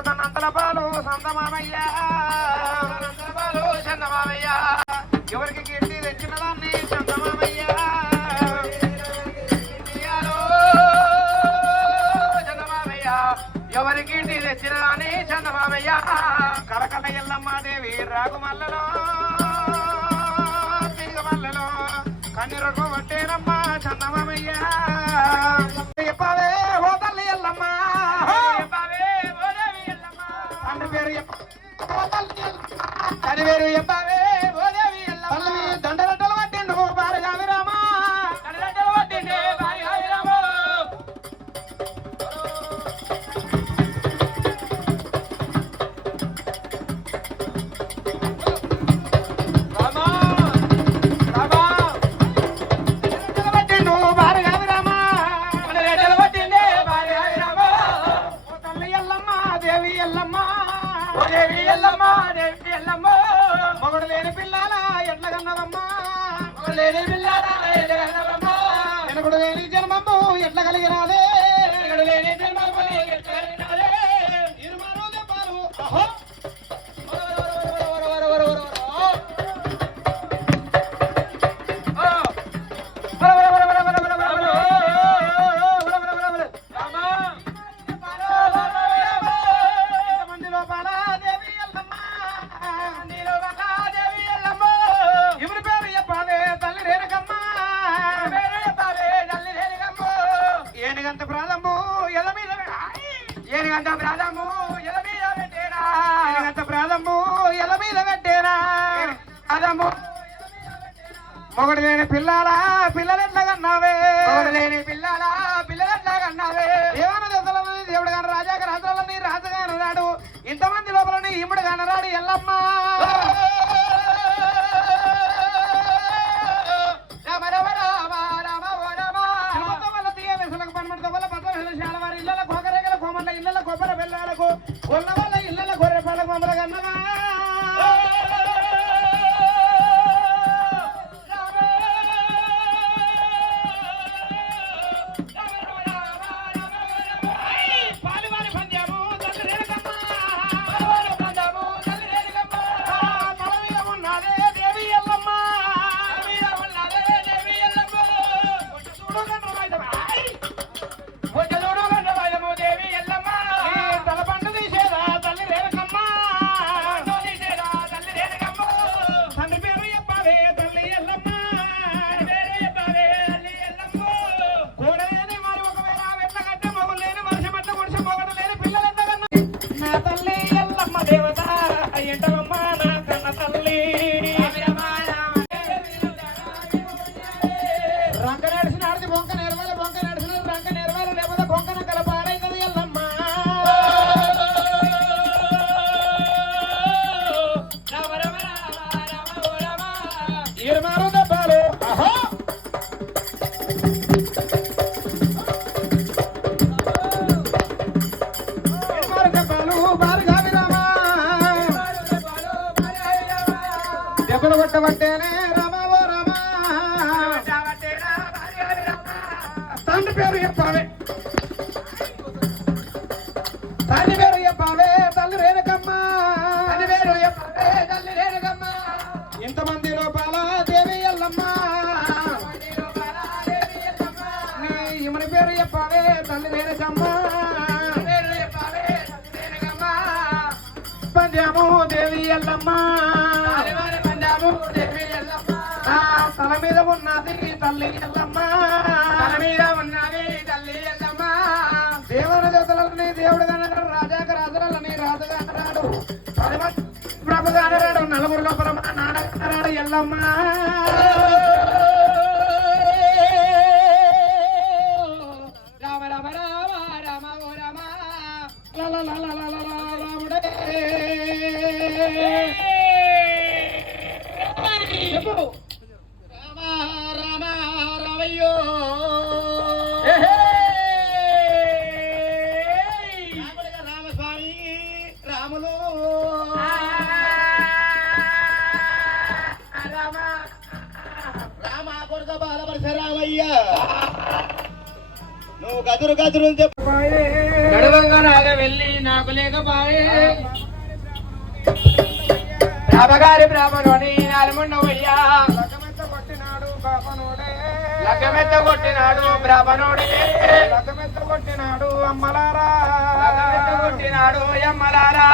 నందలపాలు సందమామయ్య నందలపాలు చందమామయ్య. ఎవరికి కీర్తి తెచ్చిన దాన్ని చందమామయ్య చందమామయ్య ఎవరి కీర్తి తెచ్చిన దాన్ని చందమామయ్య కరకల ఎల్లమ్మాదేవి రాగుమల్లలో తిరుగుమల్లలో కన్నీరకు పట్టేనమ్మా చందమామయ్య చెప్పాలే hotel Yellamma. better, you better. ఎనగంట ప్రాధము ఎల మీద పెట్టేనా? ఎనగంట ప్రాధము ఎల మీద పెట్టేనా? అదము. మొగడు లేని పిల్లాలా పిల్లలెట్లా కన్నావే? మొగడు లేని పిల్లాలా పిల్లలెట్లా కన్నావే? దేవాన దేవుడు కాని రాజాకి రాజులని రాజుగా అనరాడు ఇంతమంది లోపలని ఈముడు కానరాడు ఎల్లమ్మా. గొర్రెలకు గొల్ల వల్ల ఇళ్ళ గొర్రె పాలకు మమ్మల కన్నగా కూలగొట్టబట్టేనే రమవో రమా. తండ్రి పేరు చెప్పావే. తల్లి పేరు చెప్పావే తల్లి రేణుకమ్మ. తల్లి పేరు చెప్పావే తల్లి రేణుకమ్మ ఇంతమంది లోపాల దేవి ఎల్లమ్మ. నీ ఇమని పేరు చెప్పావే తల్లి రేణుకమ్మ. పంజాము దేవి ఎల్లమ్మ. ఉన్నది తల్లి ఎల్లమ్మా. మీద ఉన్నది తల్లి ఎల్లమ్మా. దేవన దేవతలని దేవుడు కనగడు రాజాక రాజులని రాజుగా అన్నాడు. ప్రభుగా అన్నాడు. నలుగురిలో పరమ నాన్నగారు ఎల్లమ్మా. చెప్పు. అయ్యా. నువ్వు గదురు గదురు గడవంగా వెళ్ళి నాకు లేకపాయే. రామగారి బ్రాహ్మణుని నలుముండవయ్యా లగ్గమెత్త కొట్టినాడు బ్రాహ్మణుడి లగ్గమెత్త కొట్టినాడు అమ్మలారా లగ్గమెత్త కొట్టినాడు అమ్మలారా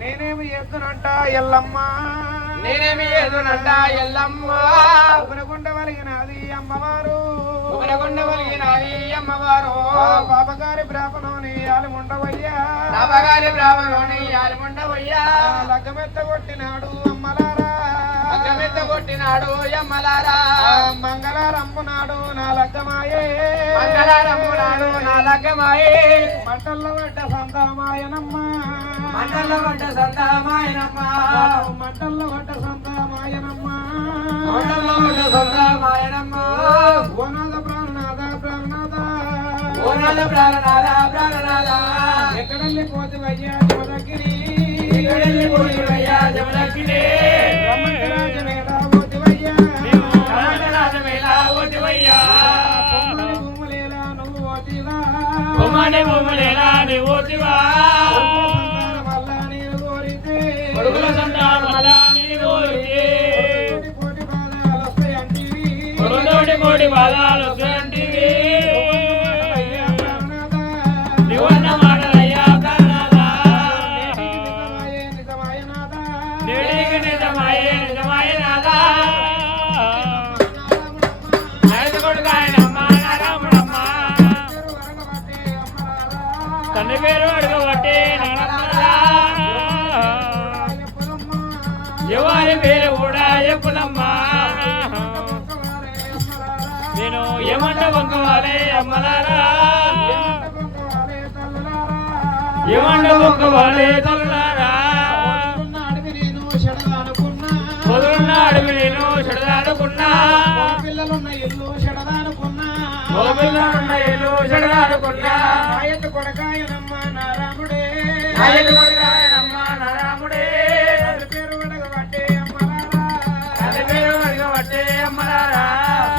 నేనేమి ఎత్తునంట ఎల్లమ్మా? నేనేమి ఎదునంట ఎల్లమ్మ. ఉబనగుండ వలిగినది అమ్మవారు. ఉబనగుండ వలిగినాది అమ్మవారు బాబగారి బ్రాహ్మణోని ఆలుముండవయ్యా ప్రభగారి బ్రాహ్మణుని యాలముండవయ్యా. లగ్గమెత్త కొట్టినాడు అమ్మలారా. లగ్గమెత్త కొట్టినాడు ఎమ్మలారా ఆ మంగళారమ్మునాడు నా లగ్గమాయే. మంగళారమ్మునాడు నా లగ్గమాయే. మంటల్లో పడ్డ సంతామాయనమ్మ. మండల వంట సంతామాయనమ్మ. మంటల్లో పడ్డ ఓనాల ప్రాణనాథ ప్రాణనాథ. ఎక్కడెళ్ళి ఎక్కడెళ్ళి రాజరాజమేలా ఓటివయ్యా పొమ్మని భూములేలా నువ్వు పోతివా తండ్రి పేరు అడగబట్టి ఎవరి పేరు కూడా చెప్పునమ్మా నేను ఏమంట వంకవాలే అమ్మలారా. ఏమంట వంకవాలే తల్లారా అడవి నేను చెడదాడుకున్నా పిల్లలున్న ఇల్లు చెడదానుకున్నా మొదలున్న ఇల్లు చెడదాడుకున్నా నాయకు కొడకాయనమ్మ నారాముడే. నాయకు కొడుకాయనమ్మ నారాముడే. తండ్రి పేరు అడగబట్టే అమ్మలారా తల్లి పేరు అడగబట్టే అమ్మలారా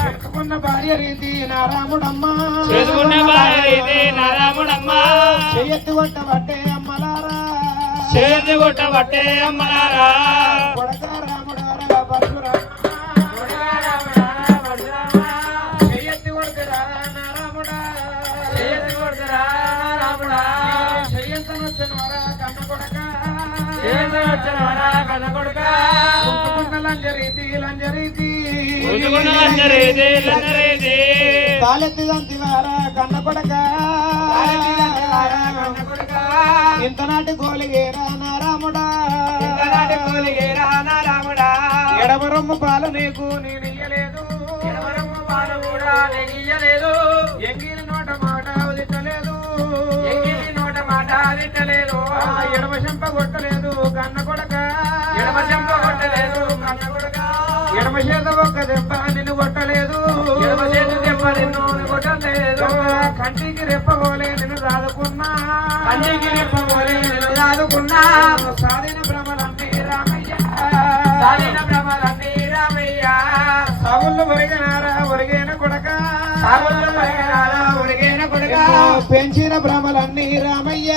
పెట్టుకున్న భార్య రీతి నారాముడమ్మ. చేసుకున్న భార్య ఇది నారాముడమ్మ. చెయ్యెత్తి కొట్టబట్టే అమ్మలారా చేతి కొట్టబట్టే అమ్మలారా కొడక ఇంతనాటి గోలిగేరా నారాముడా ఇంతనాటి కూలిగేరా నారాముడా ఎడమరమ్మ పాలు నీకు నేను ఇయ్యలేదు ఎవరమ్మ పాలు కూడా ఎంగిలి నోట మాట ఎంగిలి నోట తిట్టలేదు ఎడమ చెంప కొట్టలేదు కన్న కొడక. ఎడమ చెంప కొట్టలేదు కన్న కొడుక. ఎడమ చేత ఒక్క దెబ్బ నిన్ను కొట్టలేదు. ఎడమ చేతి దెబ్బ నిన్ను కొట్టలేదు. కంటికి రెప్పబోలే నిన్ను రాదుకున్నా కంటికి రెప్పబోలే నిన్ను రాదుకున్నా. సాధిన భ్రమలన్నీ రామయ్య. సాగిన భ్రమలన్నీ రామయ్య. సాగుళ్ళు ఒరిగినారా ఒరిగేన కొడక. కొడుక పెంచిన భ్రమలన్నీ రామయ్య.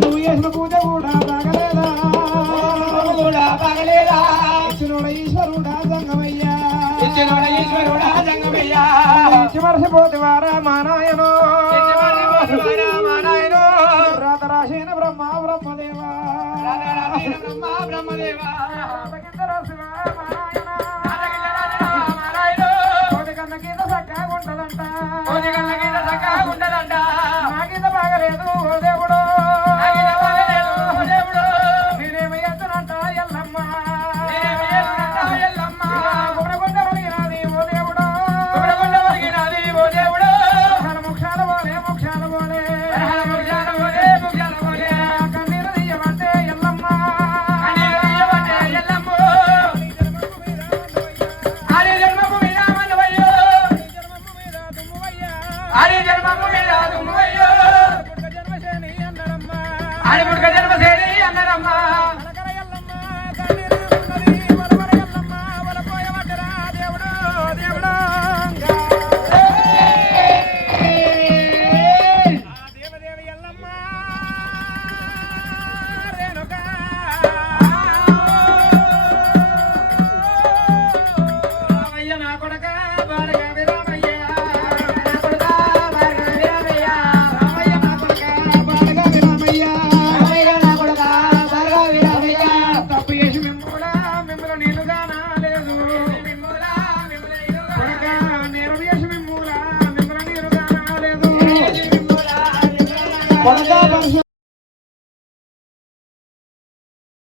నువ్వు చేసిన పూజ కూడా బాగలేదా కూడా బాగలేదా? ఇచ్చినోడ ఈశ్వరుడా సంగమయ్యా ఇచ్చినోడ ఈశ్వరుడా జంగమయ్యా. ఇచ్చి మరసిపోతివారా మా నాయనో ఇచ్చి మరసిపోతివారా మా నాయనో. రాత రాసిన బ్రహ్మ బ్రహ్మదేవా రాధారాధీన బ్రహ్మ బ్రహ్మదేవా. కింద రాసివా మా నాయనా.